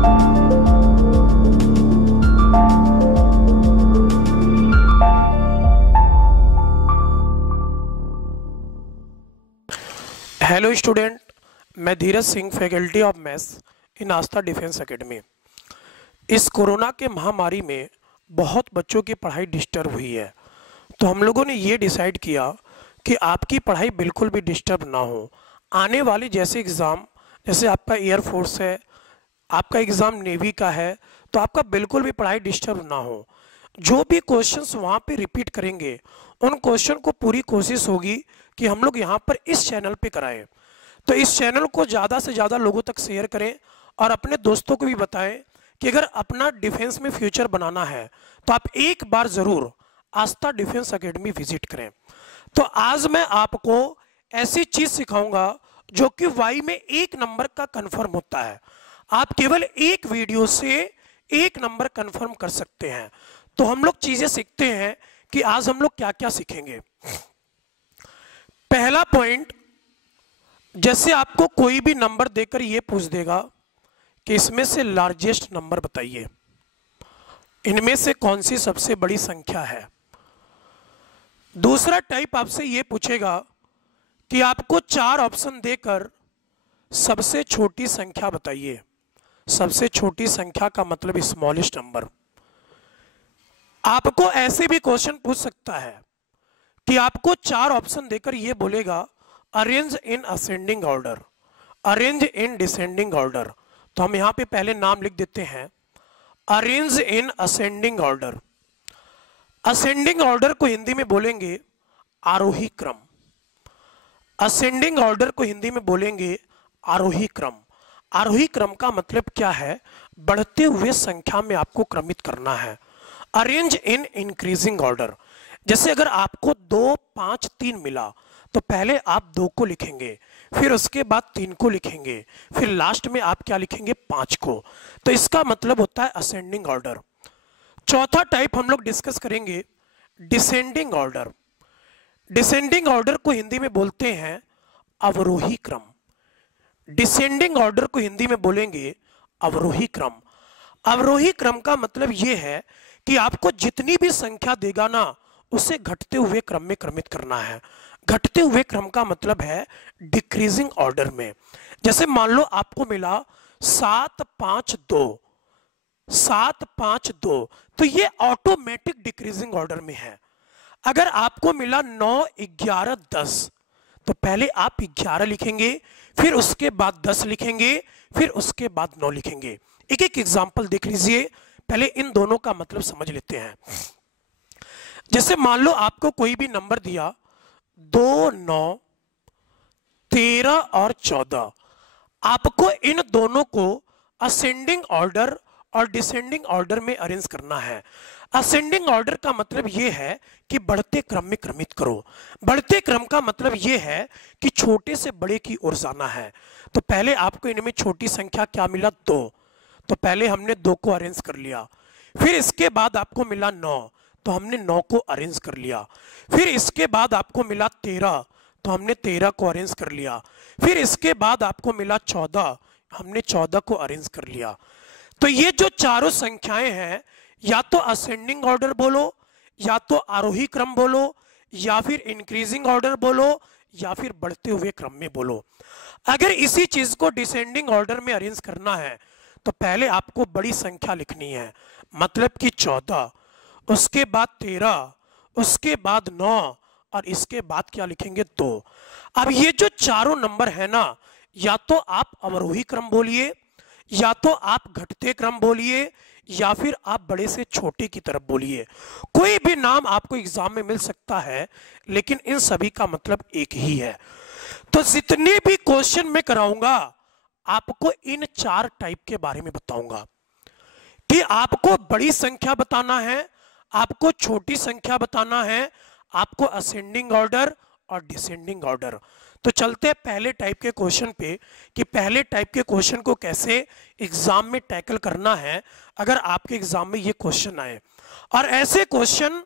Hello student, मैं Dheeraj Singh, faculty of maths in Aastha defence academy. इस corona के महामारी में बहुत बच्चों की पढ़ाई डिस्टर्ब हुई है, तो हम लोगों ने ये डिसाइड किया कि आपकी पढ़ाई बिल्कुल भी डिस्टर्ब ना हो। आने वाले जैसे एग्ज़ाम, जैसे आपका एयरफोर्स है, आपका एग्ज़ाम नेवी का है, तो आपका बिल्कुल भी पढ़ाई डिस्टर्ब ना हो। जो भी क्वेश्चंस वहाँ पे रिपीट करेंगे, उन क्वेश्चन को पूरी कोशिश होगी कि हम लोग यहाँ पर इस चैनल पे कराएं। तो इस चैनल को ज़्यादा से ज़्यादा लोगों तक शेयर करें और अपने दोस्तों को भी बताएं कि अगर अपना डिफेंस में फ्यूचर बनाना है तो आप एक बार ज़रूर आस्था डिफेंस एकेडमी विजिट करें। तो आज मैं आपको ऐसी चीज़ सिखाऊंगा जो कि वाई में 1 नंबर का कन्फर्म होता है। आप केवल एक वीडियो से 1 नंबर कन्फर्म कर सकते हैं। तो हम लोग चीज़ें सीखते हैं कि आज हम लोग क्या क्या सीखेंगे। पहला पॉइंट, जैसे आपको कोई भी नंबर देकर ये पूछ देगा कि इसमें से लार्जेस्ट नंबर बताइए, इनमें से कौन सी सबसे बड़ी संख्या है। दूसरा टाइप आपसे ये पूछेगा कि आपको 4 ऑप्शन देकर सबसे छोटी संख्या बताइए। सबसे छोटी संख्या का मतलब स्मॉलेस्ट नंबर। आपको ऐसे भी क्वेश्चन पूछ सकता है कि आपको 4 ऑप्शन देकर यह बोलेगा arrange in ascending order, arrange in descending order. तो हम यहां पे पहले नाम लिख देते हैं arrange in ascending order. Ascending order को हिंदी में बोलेंगे आरोही क्रम। असेंडिंग ऑर्डर को हिंदी में बोलेंगे आरोही क्रम। आरोही क्रम का मतलब क्या है? बढ़ते हुए संख्या में आपको क्रमित करना है। अरेंज इन इंक्रीजिंग ऑर्डर, जैसे अगर आपको 2, 5, 3 मिला तो पहले आप 2 को लिखेंगे, फिर उसके बाद 3 को लिखेंगे, फिर लास्ट में आप क्या लिखेंगे? 5 को। तो इसका मतलब होता है असेंडिंग ऑर्डर। चौथा टाइप हम लोग डिस्कस करेंगे डिसेंडिंग ऑर्डर। डिसेंडिंग ऑर्डर को हिंदी में बोलते हैं अवरोही क्रम। डिसेंडिंग ऑर्डर को हिंदी में बोलेंगे अवरोही क्रम। अवरोही क्रम का मतलब यह है कि आपको जितनी भी संख्या देगा ना, उसे घटते हुए क्रम में क्रमित करना है। घटते हुए क्रम का मतलब है डिक्रीजिंग ऑर्डर में। जैसे मान लो आपको मिला 7, 5, 2, 7, 5, 2, तो ये ऑटोमेटिक डिक्रीजिंग ऑर्डर में है। अगर आपको मिला 9, 11, 10, तो पहले आप 11 लिखेंगे, फिर उसके बाद 10 लिखेंगे, फिर उसके बाद 9 लिखेंगे। एक एक एग्जाम्पल देख लीजिए, पहले इन दोनों का मतलब समझ लेते हैं। जैसे मान लो आपको कोई भी नंबर दिया 2, 9, 13 और 14, आपको इन दोनों को असेंडिंग ऑर्डर और डिसेंडिंग ऑर्डर में अरेंज करना है। असेंडिंग ऑर्डर का मतलब यह है कि बढ़ते क्रम में क्रमित करो। बढ़ते क्रम का मतलब यह है कि छोटे से बड़े की ओर जाना है। तो पहले आपको इनमें छोटी संख्या क्या मिला? 2, तो पहले हमने 2 को अरेंज कर लिया। फिर इसके बाद आपको मिला 9, तो हमने 9 को अरेंज कर लिया। फिर इसके बाद आपको मिला 13, तो हमने 13 को अरेंज कर लिया। फिर इसके बाद आपको मिला 14, हमने 14 को अरेंज कर लिया। तो ये जो चारों संख्याएं हैं, या तो असेंडिंग ऑर्डर बोलो, या तो आरोही क्रम बोलो, या फिर इंक्रीजिंग ऑर्डर बोलो, या फिर बढ़ते हुए क्रम में बोलो। अगर इसी चीज को डिसेंडिंग ऑर्डर में अरेंज करना है तो पहले आपको बड़ी संख्या लिखनी है, मतलब कि 14, उसके बाद 13, उसके बाद 9 और इसके बाद क्या लिखेंगे? 2। अब ये जो चारों नंबर है ना, या तो आप अवरोही क्रम बोलिए, या तो आप घटते क्रम बोलिए, या फिर आप बड़े से छोटे की तरफ बोलिए। कोई भी नाम आपको एग्जाम में मिल सकता है, लेकिन इन सभी का मतलब एक ही है। तो जितने भी क्वेश्चन मैं कराऊंगा, आपको इन 4 टाइप के बारे में बताऊंगा कि आपको बड़ी संख्या बताना है, आपको छोटी संख्या बताना है, आपको असेंडिंग ऑर्डर और डिसेंडिंग ऑर्डर। तो चलते हैं पहले टाइप के क्वेश्चन पे कि पहले टाइप के क्वेश्चन को कैसे एग्जाम में टैकल करना है अगर आपके एग्जाम में ये क्वेश्चन आए। और ऐसे क्वेश्चन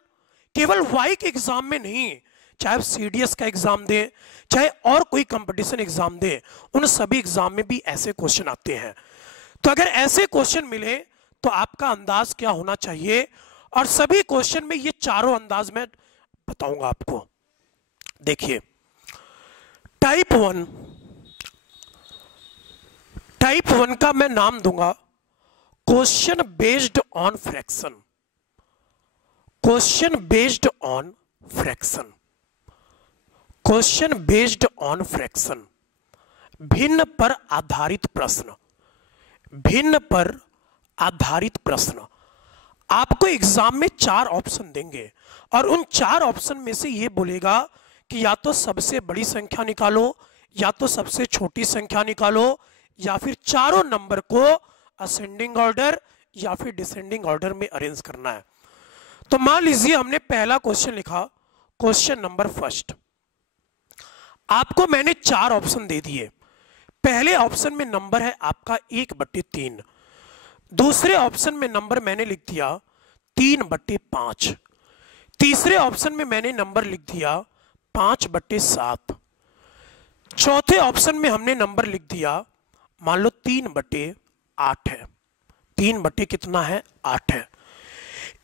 केवल वाई के एग्जाम में नहीं, चाहे आप सीडीएस का एग्जाम दें, चाहे और कोई कंपटीशन एग्जाम दें, उन सभी एग्जाम में भी ऐसे क्वेश्चन आते हैं। तो अगर ऐसे क्वेश्चन मिले तो आपका अंदाज क्या होना चाहिए, और सभी क्वेश्चन में ये चारों अंदाज में बताऊंगा आपको। देखिए, टाइप वन का मैं नाम दूंगा question based on fraction. Question based on fraction, question based on fraction, भिन्न पर आधारित प्रश्न, भिन्न पर आधारित प्रश्न। आपको एग्जाम में 4 ऑप्शन देंगे और उन 4 ऑप्शन में से ये बोलेगा कि या तो सबसे बड़ी संख्या निकालो, या तो सबसे छोटी संख्या निकालो, या फिर चारों नंबर को असेंडिंग ऑर्डर या फिर डिसेंडिंग ऑर्डर में अरेंज करना है। तो मान लीजिए हमने पहला क्वेश्चन लिखा, क्वेश्चन नंबर फर्स्ट। आपको मैंने 4 ऑप्शन दे दिए। पहले ऑप्शन में नंबर है आपका 1/3, दूसरे ऑप्शन में नंबर मैंने लिख दिया 3/5, तीसरे ऑप्शन में मैंने नंबर लिख दिया 5/7, चौथे ऑप्शन में हमने नंबर लिख दिया मान लो 3/8 है। 3 कितना है 8 है।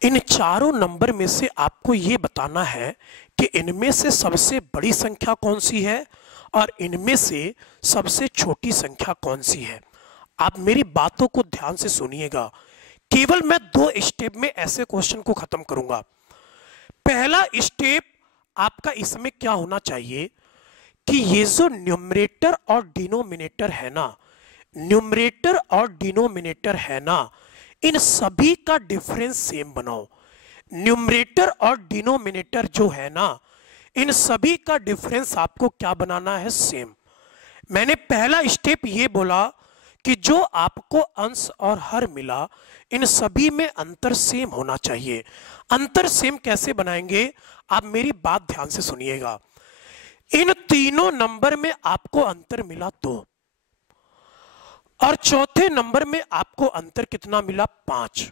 इन चारों नंबर में से आपको यह बताना है कि इनमें से सबसे बड़ी संख्या कौन सी है और इनमें से सबसे छोटी संख्या कौन सी है। आप मेरी बातों को ध्यान से सुनिएगा, केवल मैं 2 स्टेप में ऐसे क्वेश्चन को खत्म करूंगा। पहला स्टेप आपका इसमें क्या होना चाहिए कि ये जो न्यूमरेटर और डिनोमिनेटर है ना, न्यूमरेटर और डिनोमिनेटर है ना, इन सभी का डिफरेंस सेम बनाओ। न्यूमरेटर और डिनोमिनेटर जो है ना, इन सभी का डिफरेंस आपको क्या बनाना है, सेम। मैंने पहला स्टेप ये बोला कि जो आपको अंश और हर मिला, इन सभी में अंतर सेम होना चाहिए। अंतर सेम कैसे बनाएंगे, आप मेरी बात ध्यान से सुनिएगा। इन तीनों नंबर में आपको अंतर मिला 2, और चौथे नंबर में आपको अंतर कितना मिला 5।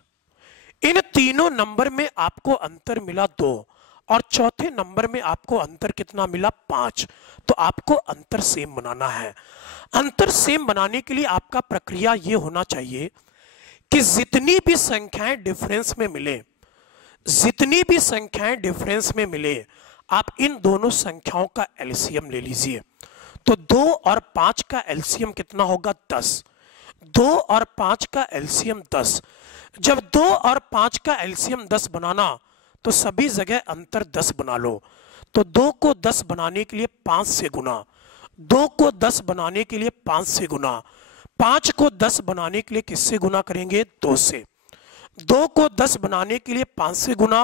इन तीनों नंबर में आपको अंतर मिला 2 और चौथे नंबर में आपको अंतर कितना मिला 5। तो आपको अंतर सेम बनाना है। अंतर सेम बनाने के लिए आपका प्रक्रिया ये होना चाहिए कि जितनी भी संख्याएं डिफरेंस में मिले, जितनी भी संख्याएं डिफरेंस में मिले, आप इन दोनों संख्याओं का एलसीएम ले लीजिए। तो 2 और 5 का एलसीएम कितना होगा 10। 2 और 5 का एलसीएम 10। जब 2 और 5 का एलसीएम 10 बनाना तो सभी जगह अंतर 10 बना लो। तो 2 को 10 बनाने के लिए 5 से गुना, 2 को 10 बनाने के लिए 5 से गुना, 5 को 10 बनाने के लिए किससे गुना करेंगे 2 से, 2 को 10 बनाने के लिए 5 से गुना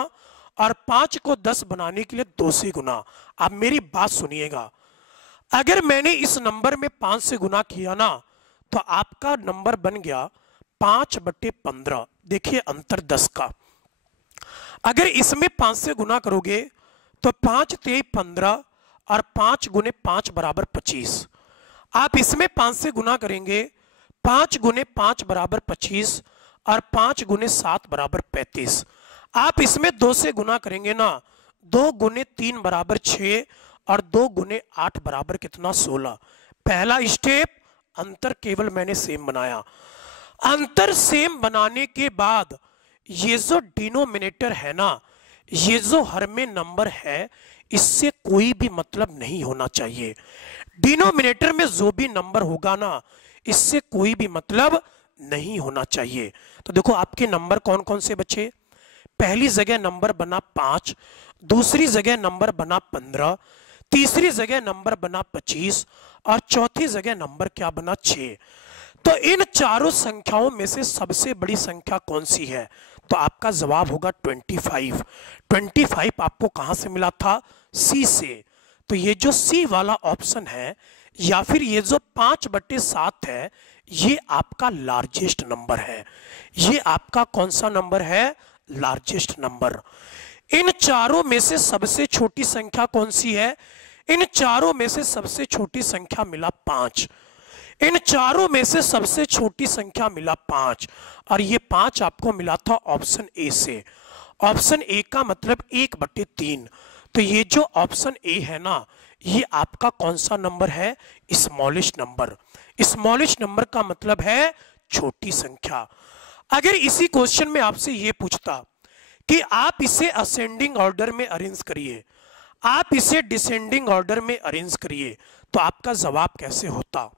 और 5 को 10 बनाने के लिए 2 से गुना। आप मेरी बात सुनिएगा, अगर मैंने इस नंबर में 5 से गुना किया ना तो आपका नंबर बन गया 5/15। देखिए अंतर 10 का। अगर इसमें 5 से गुना करोगे तो 5 × 3 = 15 और 5 × 5 = 25। आप इसमें 5 से गुना करेंगे, 5 × 5 = 25 और 5 × 7 = 35। आप इसमें 2 से गुना करेंगे ना, 2 × 3 = 6 और 2 × 8 = कितना 16। पहला स्टेप, अंतर केवल मैंने सेम बनाया। अंतर सेम बनाने के बाद ये जो डिनोमिनेटर है ना, ये जो हर में नंबर है, इससे कोई भी मतलब नहीं होना चाहिए। डिनोमिनेटर में जो भी नंबर होगा ना, इससे कोई भी मतलब नहीं होना चाहिए। तो देखो आपके नंबर कौन कौन से बचे। पहली जगह नंबर बना 5, दूसरी जगह नंबर बना 15, तीसरी जगह नंबर बना 25 और चौथी जगह नंबर क्या बना 6। तो इन चारों संख्याओं में से सबसे बड़ी संख्या कौन सी है, तो आपका जवाब होगा 25। 25 आपको कहां से मिला था, सी से। तो ये जो सी वाला ऑप्शन है या फिर ये जो 5/7 है, ये आपका लार्जेस्ट नंबर है। ये आपका कौन सा नंबर है, लार्जेस्ट नंबर। इन चारों में से सबसे छोटी संख्या कौन सी है, इन चारों में से सबसे छोटी संख्या मिला 5। इन चारों में से सबसे छोटी संख्या मिला 5 और ये 5 आपको मिला था ऑप्शन ए से। ऑप्शन ए का मतलब 1/3। तो ये जो ऑप्शन ए है ना, ये आपका कौन सा नंबर है, स्मॉलेस्ट नंबर। स्मॉलेस्ट नंबर का मतलब है छोटी संख्या। अगर इसी क्वेश्चन में आपसे ये पूछता कि आप इसे असेंडिंग ऑर्डर में अरेंज करिए, आप इसे डिसेंडिंग ऑर्डर में अरेंज करिए, तो आपका जवाब कैसे होता?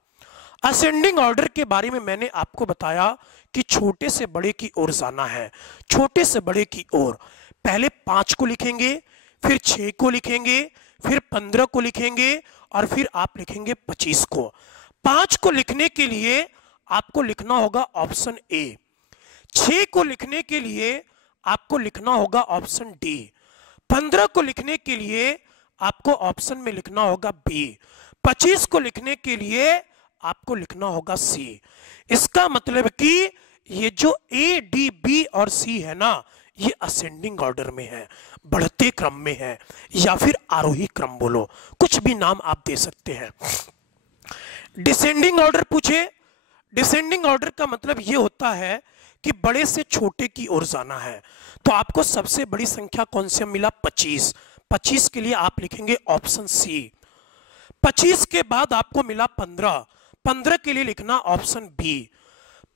असेंडिंग ऑर्डर के बारे में मैंने आपको बताया कि छोटे से बड़े की ओर जाना है, छोटे से बड़े की ओर। पहले 5 को लिखेंगे, फिर 6 को लिखेंगे, फिर 15 को लिखेंगे और फिर आप लिखेंगे 25 को। 5 को लिखने के लिए आपको लिखना होगा ऑप्शन ए, 6 को लिखने के लिए आपको लिखना होगा ऑप्शन डी, 15 को लिखने के लिए आपको ऑप्शन में लिखना होगा बी, 25 को लिखने के लिए आपको लिखना होगा सी। इसका मतलब कि ये जो ए, डी, बी और सी है ना, ये असेंडिंग ऑर्डर में है, बढ़ते क्रम में है, या फिर आरोही क्रम, बोलो कुछ भी नाम आप दे सकते हैं। डिसेंडिंग ऑर्डर पूछे, डिसेंडिंग ऑर्डर का मतलब ये होता है कि बड़े से छोटे की ओर जाना है। तो आपको सबसे बड़ी संख्या कौन सी मिला? 25। 25 के लिए आप लिखेंगे ऑप्शन सी। 25 के बाद आपको मिला 15, 15 के लिए लिखना ऑप्शन बी।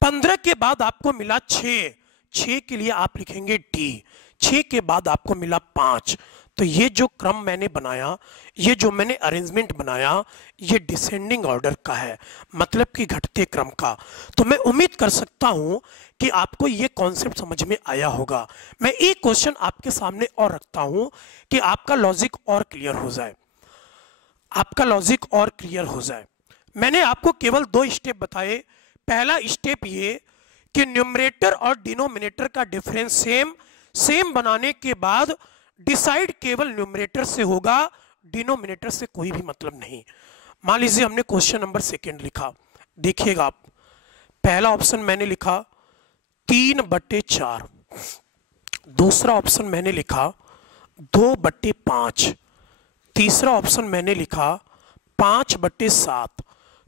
15 के बाद आपको मिला 6, 6 के लिए आप लिखेंगे डी। 6 के बाद आपको मिला 5। तो ये जो क्रम मैंने बनाया, ये जो मैंने अरेंजमेंट बनाया, ये डिसेंडिंग ऑर्डर का है, मतलब कि घटते क्रम का। तो मैं उम्मीद कर सकता हूं कि आपको ये कॉन्सेप्ट समझ में आया होगा। मैं एक क्वेश्चन आपके सामने और रखता हूं कि आपका लॉजिक और क्लियर हो जाए, आपका लॉजिक और क्लियर हो जाए। मैंने आपको केवल 2 स्टेप बताए। पहला स्टेप ये कि न्यूमरेटर और डिनोमिनेटर का डिफरेंस सेम बनाने के बाद डिसाइड केवल न्यूमरेटर से होगा, डिनोमिनेटर से कोई भी मतलब नहीं। मान लीजिए हमने क्वेश्चन नंबर 2 लिखा, देखिएगा आप, पहला ऑप्शन मैंने लिखा 3/4, दूसरा ऑप्शन मैंने लिखा 2/5, तीसरा ऑप्शन मैंने लिखा 5/7,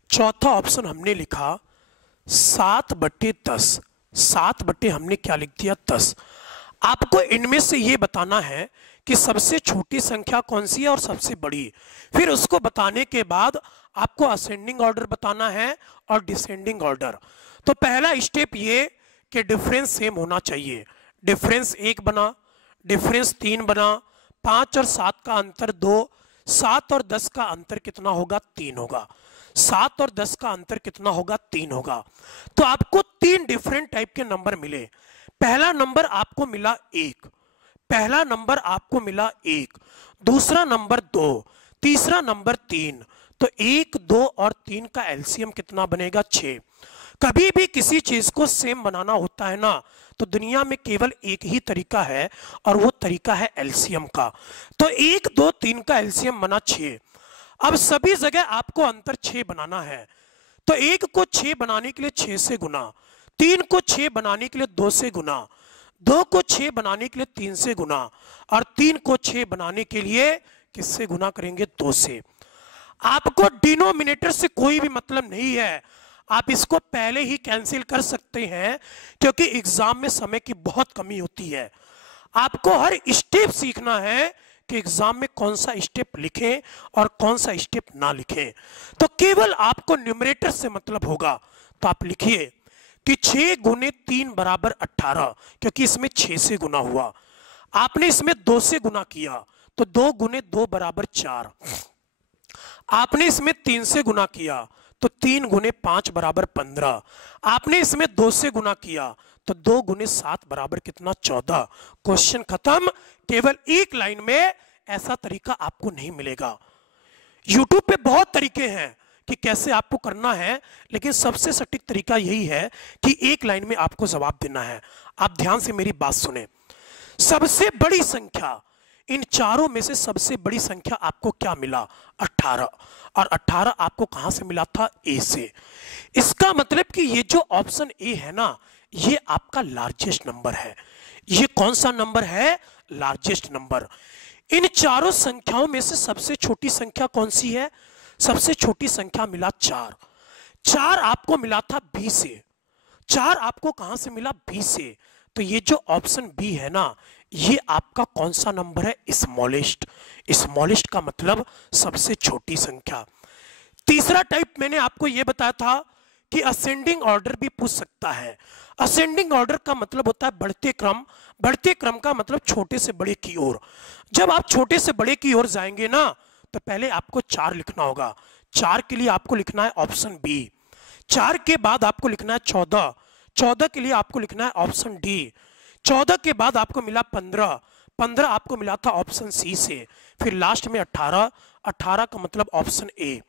चौथा ऑप्शन हमने लिखा 7/10, 7 हमने क्या लिख दिया 10। आपको इनमें से ये बताना है कि सबसे छोटी संख्या कौन सी है और सबसे बड़ी। फिर उसको बताने के बाद आपको असेंडिंग ऑर्डर बताना है और डिसेंडिंग ऑर्डर। तो पहला स्टेप ये कि डिफरेंस सेम होना चाहिए। डिफरेंस 1 बना, डिफरेंस 3 बना, 5 और 7 का अंतर 2, 7 और 10 का अंतर कितना होगा? 3 होगा। 7 और 10 का अंतर कितना होगा? 3 होगा। तो आपको 3 डिफरेंट टाइप के नंबर मिले। पहला नंबर आपको मिला 1, पहला नंबर आपको मिला 1, दूसरा नंबर 2, तीसरा नंबर 3। तो 1, 2 और 3 का एलसीएम कितना बनेगा? 6। कभी भी किसी चीज को सेम बनाना होता है ना, तो दुनिया में केवल एक ही तरीका है और वो तरीका है एलसीएम का। तो 1, 2, 3 का एलसीएम बना 6। अब सभी जगह आपको अंतर 6 बनाना है। तो 1 को 6 बनाने के लिए 6 से गुना, 3 को 6 बनाने के लिए 2 से गुना, 2 को 6 बनाने के लिए 3 से गुना, और 3 को 6 बनाने के लिए किससे गुना करेंगे? 2 से। आपको डिनोमिनेटर से कोई भी मतलब नहीं है, आप इसको पहले ही कैंसिल कर सकते हैं, क्योंकि एग्जाम में समय की बहुत कमी होती है। आपको हर स्टेप सीखना है कि एग्जाम में कौन सा स्टेप लिखें और कौन सा स्टेप ना लिखें। तो केवल आपको न्यूमरेटर से मतलब होगा। तो आप लिखिए कि 6 गुने 3 बराबर 18, क्योंकि इसमें 6 से गुना हुआ। आपने इसमें 2 से गुना किया, तो 2 गुने 2 बराबर 4। आपने इसमें 3 से गुना किया, तो 3 गुने 5 बराबर 15। आपने इसमें 2 से गुना किया, तो 2 गुने 7 बराबर कितना? 14। क्वेश्चन खत्म। केवल एक लाइन में ऐसा तरीका आपको नहीं मिलेगा। यूट्यूब पे बहुत तरीके हैं कि कैसे आपको करना है, लेकिन सबसे सटीक तरीका यही है कि एक लाइन में आपको जवाब देना है। आप ध्यान से मेरी बात सुने। सबसे बड़ी संख्या, इन चारों में से सबसे बड़ी संख्या आपको क्या मिला? 18। और 18 आपको कहां से मिला था? ए से। इसका मतलब कि ये जो ऑप्शन ए है ना, ये आपका लार्जेस्ट नंबर है। ये कौन सा नंबर है? Largest number. इन चारों संख्याओं में से सबसे छोटी संख्या कौन सी है? सबसे छोटी संख्या मिला 4। 4 आपको मिला था बी से। 4 आपको कहां से मिला? बी से। तो ये जो ऑप्शन बी है ना, ये आपका कौन सा नंबर है? स्मॉलेस्ट। स्मॉलेस्ट का मतलब सबसे छोटी संख्या। तीसरा टाइप मैंने आपको ये बताया था कि असेंडिंग ऑर्डर भी पूछ सकता है। असेंडिंग ऑर्डर का मतलब होता है बढ़ते क्रम, बढ़ते क्रम का मतलब छोटे से बड़े की ओर। जब आप छोटे से बड़े की ओर जाएंगे ना तो पहले आपको 4 लिखना होगा। 4 के लिए आपको लिखना है ऑप्शन बी। 4 के बाद आपको लिखना है 14, 14 के लिए आपको लिखना है ऑप्शन डी। 14 के बाद आपको मिला 15, 15 आपको मिला था ऑप्शन सी से। फिर लास्ट में 18, 18 का मतलब ऑप्शन ए।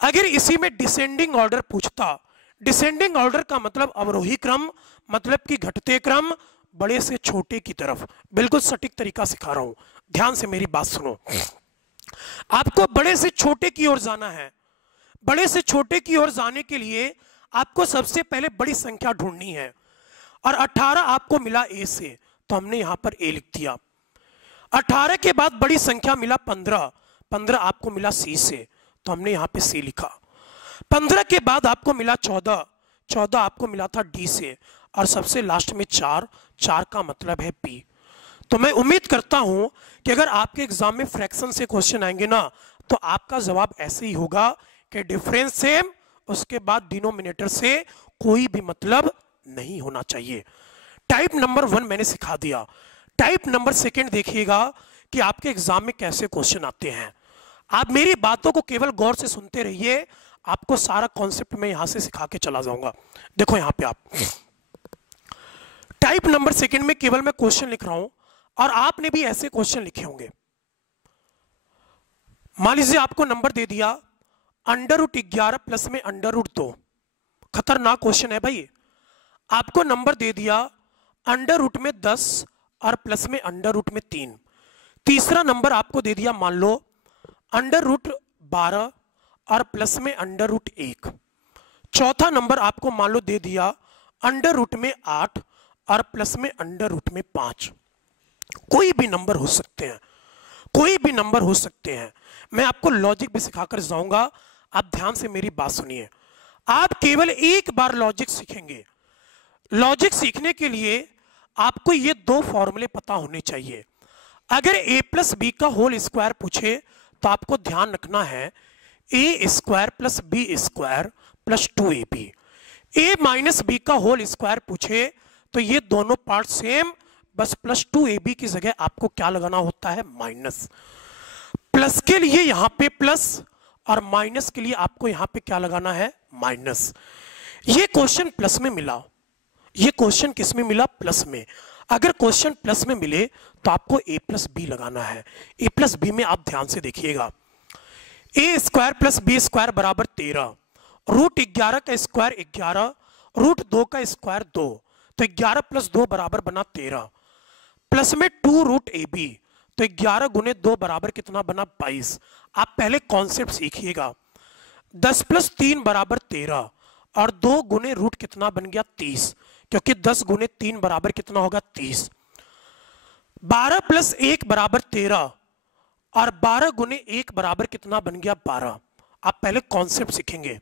अगर इसी में डिसेंडिंग ऑर्डर पूछता, डिसेंडिंग ऑर्डर का मतलब अवरोही क्रम, मतलब कि घटते क्रम बड़े से छोटे की तरफ। बिल्कुल सटीक तरीका सिखा रहा हूं, ध्यान से मेरी बात सुनो। आपको बड़े से छोटे की ओर जाना है। बड़े से छोटे की ओर जाने के लिए आपको सबसे पहले बड़ी संख्या ढूंढनी है और 18 आपको मिला ए से, तो हमने यहां पर ए लिख दिया। 18 के बाद बड़ी संख्या मिला 15, 15 आपको मिला सी से, तो हमने यहां पे सी लिखा। 15 के बाद आपको मिला 14, 14 आपको मिला था डी से, और सबसे लास्ट में 4, 4 का मतलब है बी। तो मैं उम्मीद करता हूं कि अगर आपके एग्जाम में फ्रैक्शन से क्वेश्चन आएंगे ना तो आपका जवाब ऐसे ही होगा कि डिफरेंस सेम, उसके बाद डिनोमिनेटर से कोई भी मतलब नहीं होना चाहिए। टाइप नंबर 1 मैंने सिखा दिया। टाइप नंबर 2 देखिएगा कि आपके एग्जाम में कैसे क्वेश्चन आते हैं। आप मेरी बातों को केवल गौर से सुनते रहिए, आपको सारा कॉन्सेप्ट मैं यहां से सिखा के चला जाऊंगा। देखो यहां पे आप टाइप नंबर 2 में केवल मैं क्वेश्चन लिख रहा हूं और आपने भी ऐसे क्वेश्चन लिखे होंगे। मान लीजिए आपको नंबर दे दिया √11 प्लस में √2। खतरनाक क्वेश्चन है भाई। आपको नंबर दे दिया √ में 10 और प्लस में √3। तीसरा नंबर आपको दे दिया मान लो √12 और प्लस में √1। चौथा नंबर आपको मान लो दे दिया √ में 8 और प्लस में √ 5। कोई भी नंबर हो सकते हैं, कोई भी नंबर हो सकते हैं। मैं आपको लॉजिक भी सिखाकर जाऊंगा, आप ध्यान से मेरी बात सुनिए। आप केवल एक बार लॉजिक सीखेंगे। लॉजिक सीखने के लिए आपको ये 2 फॉर्मूले पता होने चाहिए। अगर a प्लस बी का होल स्क्वायर पूछे तो आपको ध्यान रखना है a square plus b square plus 2ab। a minus b का होल स्क्वायर पूछे तो ये दोनों पार्ट सेम, बस प्लस 2ab की जगह आपको क्या लगाना होता है, माइनस। प्लस के लिए यहां पे प्लस और माइनस के लिए आपको यहां पे क्या लगाना है, माइनस। ये क्वेश्चन प्लस में मिला, ये क्वेश्चन किस में मिला, प्लस में। अगर क्वेश्चन प्लस में मिले तो आपको a प्लस बी लगाना है। a प्लस बी में आप ध्यान से देखिएगा, a square plus b square बराबर 13, √11 का स्क्वायर 11, √2 का स्क्वायर 2, तो 11 प्लस 2 बराबर बना 13, प्लस में 2√ab, तो 11 गुने 2 बराबर कितना बना, 22। आप पहले कॉन्सेप्ट सीखिएगा। 10 प्लस 3 बराबर 13 और 2 गुने रूट कितना बन गया, 30, क्योंकि 10 गुने 3 बराबर कितना होगा, 30। 12 प्लस 1 बराबर 13 और 12 गुने 1 बराबर कितना बन गया, 12। आप पहले कॉन्सेप्ट सीखेंगे।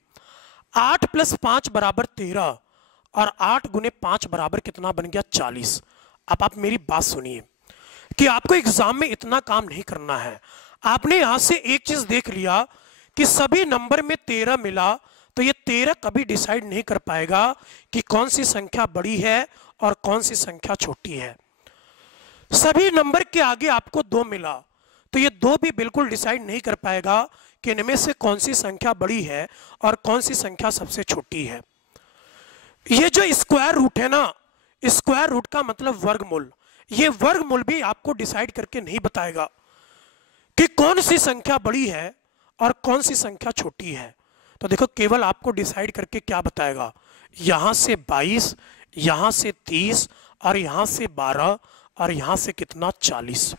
8 प्लस 5 बराबर 13 और 8 गुने 5 बराबर कितना बन गया, 40। अब आप मेरी बात सुनिए कि आपको एग्जाम में इतना काम नहीं करना है। आपने यहां से एक चीज देख लिया कि सभी नंबर में 13 मिला, तो ये 13 कभी डिसाइड नहीं कर पाएगा कि कौन सी संख्या बड़ी है और कौन सी संख्या छोटी है। सभी नंबर के आगे आपको 2 मिला, तो ये 2 भी बिल्कुल डिसाइड नहीं कर पाएगा कि इनमें से कौन सी संख्या बड़ी है और कौन सी संख्या सबसे छोटी है। ये जो स्क्वायर रूट है ना, स्क्वायर रूट का मतलब वर्गमूल, ये वर्गमूल भी आपको डिसाइड करके नहीं बताएगा कि कौन सी संख्या बड़ी है और कौन सी संख्या छोटी है। तो देखो केवल आपको डिसाइड करके क्या बताएगा, यहां से 22, यहां से 30 और यहां से 12 और यहां से कितना, 40।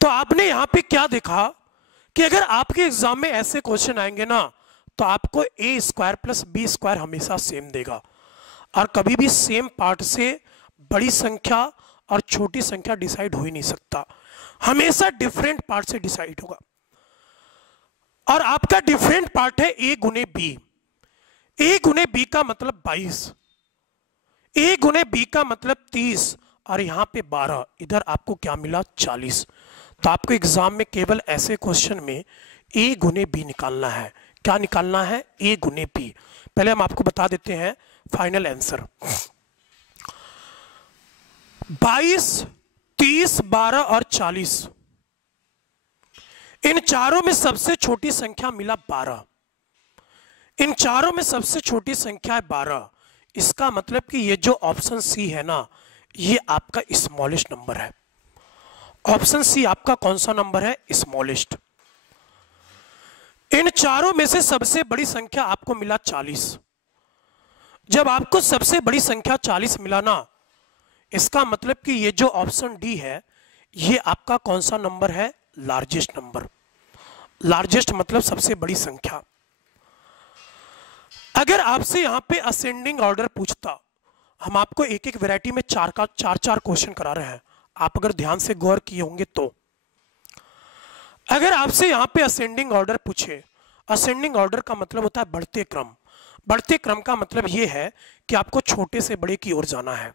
तो आपने यहां पे क्या देखा कि अगर आपके एग्जाम में ऐसे क्वेश्चन आएंगे ना तो आपको a square plus b square हमेशा सेम देगा, और कभी भी सेम पार्ट से बड़ी संख्या और छोटी संख्या डिसाइड हो ही नहीं सकता, हमेशा डिफरेंट पार्ट से डिसाइड होगा। और आपका डिफरेंट पार्ट है a गुने बी। a गुने बी का मतलब 22, a गुने बी का मतलब 30 और यहां पे 12, इधर आपको क्या मिला, 40। तो आपको एग्जाम में केवल ऐसे क्वेश्चन में a गुने बी निकालना है, क्या निकालना है, ए गुने पी। पहले हम आपको बता देते हैं फाइनल आंसर। 22, 30, 12 और 40, इन चारों में सबसे छोटी संख्या मिला 12। इन चारों में सबसे छोटी संख्या है 12। इसका मतलब कि ये जो ऑप्शन सी है ना, ये आपका स्मॉलेस्ट नंबर है। ऑप्शन सी आपका कौन सा नंबर है, स्मॉलेस्ट। इन चारों में से सबसे बड़ी संख्या आपको मिला 40। जब आपको सबसे बड़ी संख्या 40 मिला ना, इसका मतलब कि ये जो ऑप्शन डी है, ये आपका कौन सा नंबर है, लार्जेस्ट नंबर। लार्जेस्ट मतलब सबसे बड़ी संख्या। अगर आपसे यहां पे असेंडिंग ऑर्डर पूछता, हम आपको एक एक वैरायटी में चार क्वेश्चन करा रहे हैं, आप अगर ध्यान से गौर किए होंगे तो। अगर आपसे यहां पे असेंडिंग ऑर्डर पूछे, असेंडिंग ऑर्डर का मतलब होता है बढ़ते क्रम। बढ़ते क्रम का मतलब यह है कि आपको छोटे से बड़े की ओर जाना है।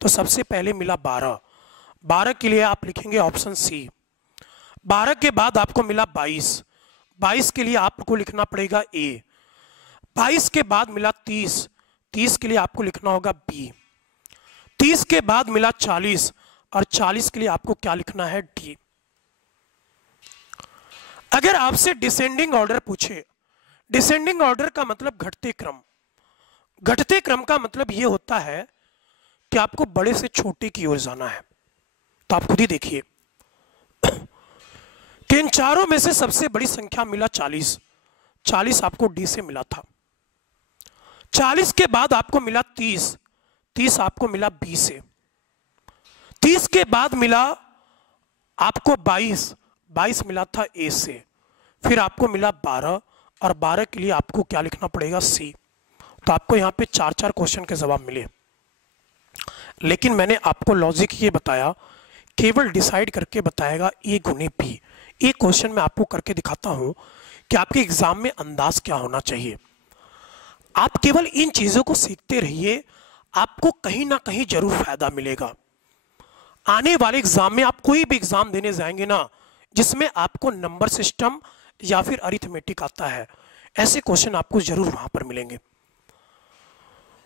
तो सबसे पहले मिला 12। 12 के लिए आप लिखेंगे ऑप्शन सी। 12 के बाद आपको मिला 22। 22 के लिए आपको लिखना पड़ेगा ए। 22 के बाद मिला 30। 30 के लिए आपको लिखना होगा बी। 30 के बाद मिला 40 और 40 के लिए आपको क्या लिखना है, डी। अगर आपसे डिसेंडिंग ऑर्डर पूछे, डिसेंडिंग ऑर्डर का मतलब घटते क्रम। घटते क्रम का मतलब यह होता है कि आपको बड़े से छोटे की ओर जाना है। तो आप खुद ही देखिए कि इन चारों में से सबसे बड़ी संख्या मिला 40। 40 आपको डी से मिला था। 40 के बाद आपको मिला 30। 30 आपको मिला बी से। 30 के बाद मिला आपको 22। 22 मिला था ए से। फिर आपको मिला 12 और 12 के लिए आपको क्या लिखना पड़ेगा, सी। तो आपको यहाँ पे 4 क्वेश्चन के जवाब मिले। लेकिन मैंने आपको लॉजिक ये बताया, केवल डिसाइड करके बताएगा ए गुने पी। एक क्वेश्चन मैं आपको करके दिखाता हूं कि आपके एग्जाम में अंदाज क्या होना चाहिए। आप केवल इन चीजों को सीखते रहिए, आपको कहीं ना कहीं जरूर फायदा मिलेगा। आने वाले एग्जाम में आप कोई भी एग्जाम देने जाएंगे ना, जिसमें आपको नंबर सिस्टम या फिर अरिथमेटिक आता है, ऐसे क्वेश्चन आपको जरूर वहां पर मिलेंगे।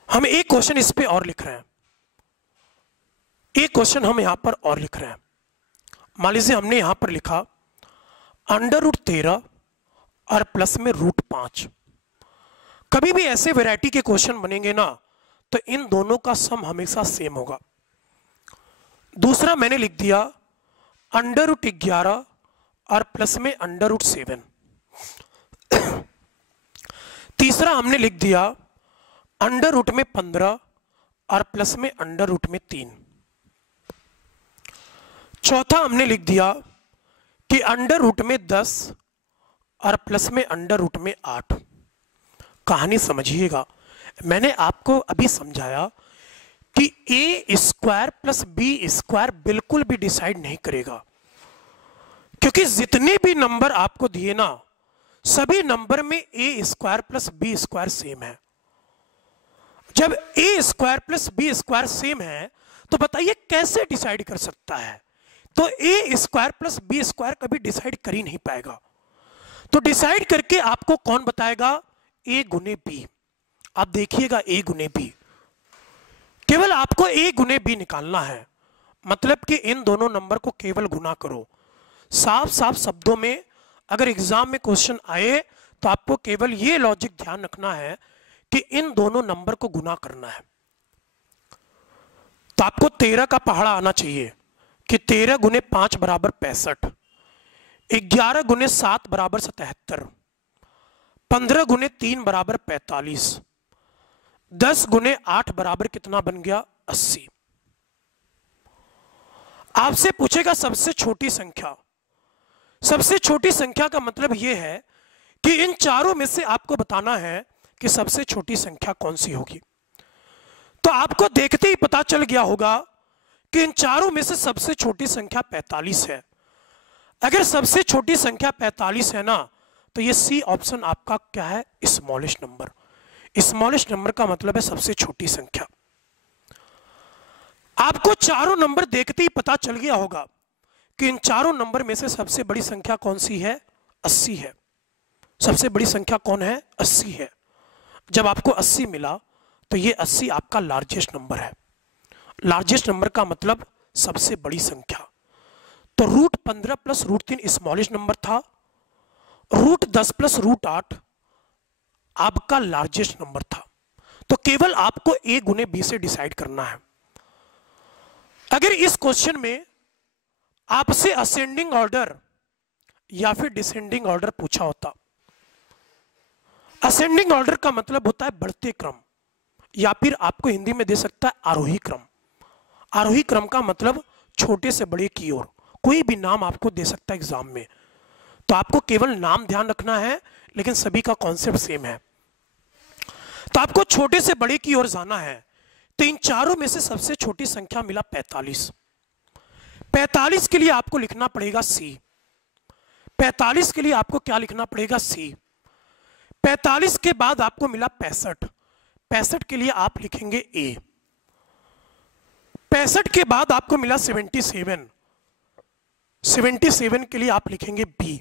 हम एक क्वेश्चन इस पे और लिख रहे हैं, एक क्वेश्चन हम यहां पर और लिख रहे हैं। मान लीजिए हमने यहां पर लिखा √13 और प्लस में √5। कभी भी ऐसे वैरायटी के क्वेश्चन बनेंगे ना, तो इन दोनों का सम हमेशा सेम होगा। दूसरा मैंने लिख दिया √11 और प्लस में √7। तीसरा हमने लिख दिया √15 और प्लस में √3। चौथा हमने लिख दिया कि √10 और प्लस में √8। कहानी समझिएगा, मैंने आपको अभी समझाया कि a² प्लस b² बिल्कुल भी डिसाइड नहीं करेगा, क्योंकि जितने भी नंबर आपको दिए ना, सभी नंबर में a² प्लस b² सेम है। जब a² प्लस b² सेम है तो बताइए कैसे डिसाइड कर सकता है। तो a² प्लस b² कभी डिसाइड कर ही नहीं पाएगा। तो डिसाइड करके आपको कौन बताएगा, a गुने b। आप देखिएगा a गुने b, केवल आपको a गुने b निकालना है। मतलब कि इन दोनों नंबर को केवल गुना करो। साफ साफ शब्दों में अगर एग्जाम में क्वेश्चन आए तो आपको केवल ये लॉजिक ध्यान रखना है कि इन दोनों नंबर को गुना करना है। तो आपको 13 का पहाड़ा आना चाहिए कि 13 गुने 5 बराबर 65, 11 गुने 7 बराबर 77, 15 गुने 3 बराबर 45, 10 गुने 8 बराबर कितना बन गया, 80। आपसे पूछेगा सबसे छोटी संख्या। सबसे छोटी संख्या का मतलब यह है कि इन चारों में से आपको बताना है कि सबसे छोटी संख्या कौन सी होगी। तो आपको देखते ही पता चल गया होगा कि इन चारों में से सबसे छोटी संख्या 45 है। अगर सबसे छोटी संख्या 45 है ना, तो ये सी ऑप्शन आपका क्या है, स्मॉलेस्ट नंबर। स्मॉलेस्ट नंबर का मतलब है सबसे छोटी संख्या। आपको चारों नंबर देखते ही पता चल गया होगा कि इन चारों नंबर में से सबसे बड़ी संख्या कौन सी है, 80 है। सबसे बड़ी संख्या कौन है? 80 है। जब आपको 80 मिला तो ये 80 आपका लार्जेस्ट नंबर है। लार्जेस्ट नंबर का मतलब सबसे बड़ी संख्या। तो root 15 plus root 3 smallest number था, रूट 10 प्लस रूट 8 आपका लार्जेस्ट नंबर था। तो केवल आपको a गुने b से डिसाइड करना है। अगर इस क्वेश्चन में आपसे असेंडिंग ऑर्डर या फिर डिसेंडिंग ऑर्डर पूछा होता, असेंडिंग ऑर्डर का मतलब होता है बढ़ते क्रम, या फिर आपको हिंदी में दे सकता है आरोही क्रम। आरोही क्रम का मतलब छोटे से बड़े की ओर, कोई भी नाम आपको दे सकता है एग्जाम में। तो आपको केवल नाम ध्यान रखना है, लेकिन सभी का कॉन्सेप्ट सेम है। तो आपको छोटे से बड़े की ओर जाना है। तो इन चारों में से सबसे छोटी संख्या मिला 45। 45 के लिए आपको लिखना पड़ेगा C। 45 के लिए आपको क्या लिखना पड़ेगा? C। 45 के बाद आपको मिला 65। 65 के लिए आप लिखेंगे A। 65 के बाद आपको मिला 77। 77 के लिए आप लिखेंगे B।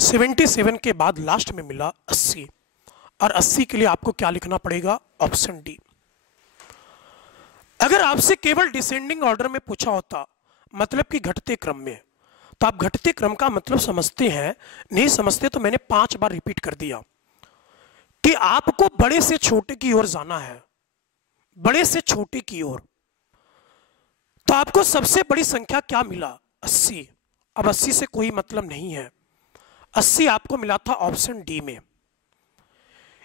77 के बाद लास्ट में मिला 80, और 80 के लिए आपको क्या लिखना पड़ेगा? Option D. अगर आपसे केवल डिसेंडिंग ऑर्डर में पूछा होता, मतलब कि घटते क्रम में, तो आप घटते क्रम का मतलब समझते हैं? नहीं समझते तो मैंने 5 बार रिपीट कर दिया कि आपको बड़े से छोटे की ओर जाना है, बड़े से छोटे की ओर। तो आपको सबसे बड़ी संख्या क्या मिला? 80। अब 80 से कोई मतलब नहीं है, 80 आपको मिला था ऑप्शन डी में।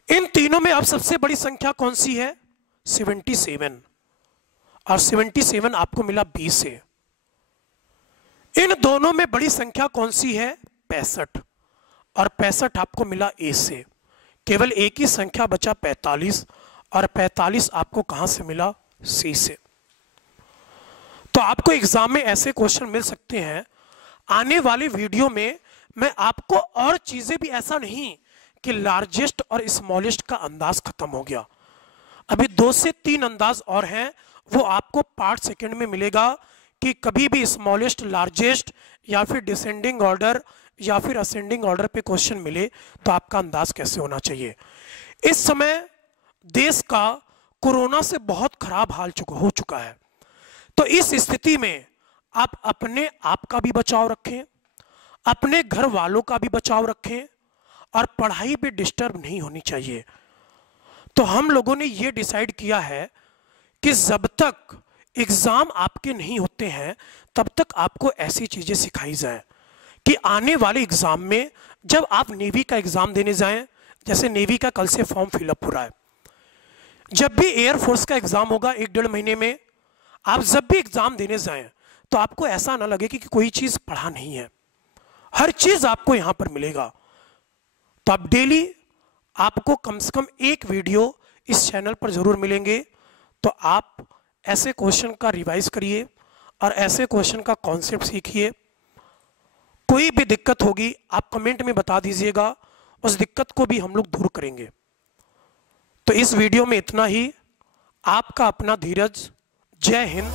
इन तीनों में अब सबसे बड़ी संख्या कौन सी है? 77, और 77 आपको मिला बी से। इन दोनों में बड़ी संख्या कौन सी है? 65, और 65 आपको मिला ए से। केवल एक ही संख्या बचा 45, और 45 आपको कहां से मिला? सी से। तो आपको एग्जाम में ऐसे क्वेश्चन मिल सकते हैं। आने वाले वीडियो में मैं आपको और चीजें भी, ऐसा नहीं कि लार्जेस्ट और स्मॉलेस्ट का अंदाज खत्म हो गया, अभी 2 से 3 अंदाज और हैं, वो आपको पार्ट सेकंड में मिलेगा कि कभी भी स्मॉलेस्ट, लार्जेस्ट या फिर डिसेंडिंग ऑर्डर या फिर असेंडिंग ऑर्डर पे क्वेश्चन मिले तो आपका अंदाज कैसे होना चाहिए। इस समय देश का कोरोना से बहुत खराब हाल हो चुका है। तो इस स्थिति में आप अपने आप का भी बचाव रखें, अपने घर वालों का भी बचाव रखें, और पढ़ाई भी डिस्टर्ब नहीं होनी चाहिए। तो हम लोगों ने ये डिसाइड किया है कि जब तक एग्जाम आपके नहीं होते हैं तब तक आपको ऐसी चीजें सिखाई जाए कि आने वाले एग्जाम में जब आप नेवी का एग्जाम देने जाएं, जैसे नेवी का कल से फॉर्म फिलअप हो रहा है, जब भी एयरफोर्स का एग्जाम होगा 1-1.5 महीने में, आप जब भी एग्जाम देने जाएं तो आपको ऐसा ना लगे कि कोई चीज पढ़ा नहीं है, हर चीज आपको यहां पर मिलेगा। तो आप डेली आपको कम से कम एक वीडियो इस चैनल पर जरूर मिलेंगे। तो आप ऐसे क्वेश्चन का रिवाइज करिए और ऐसे क्वेश्चन का कॉन्सेप्ट सीखिए। कोई भी दिक्कत होगी आप कमेंट में बता दीजिएगा, उस दिक्कत को भी हम लोग दूर करेंगे। तो इस वीडियो में इतना ही। आपका अपना धीरज। जय हिंद,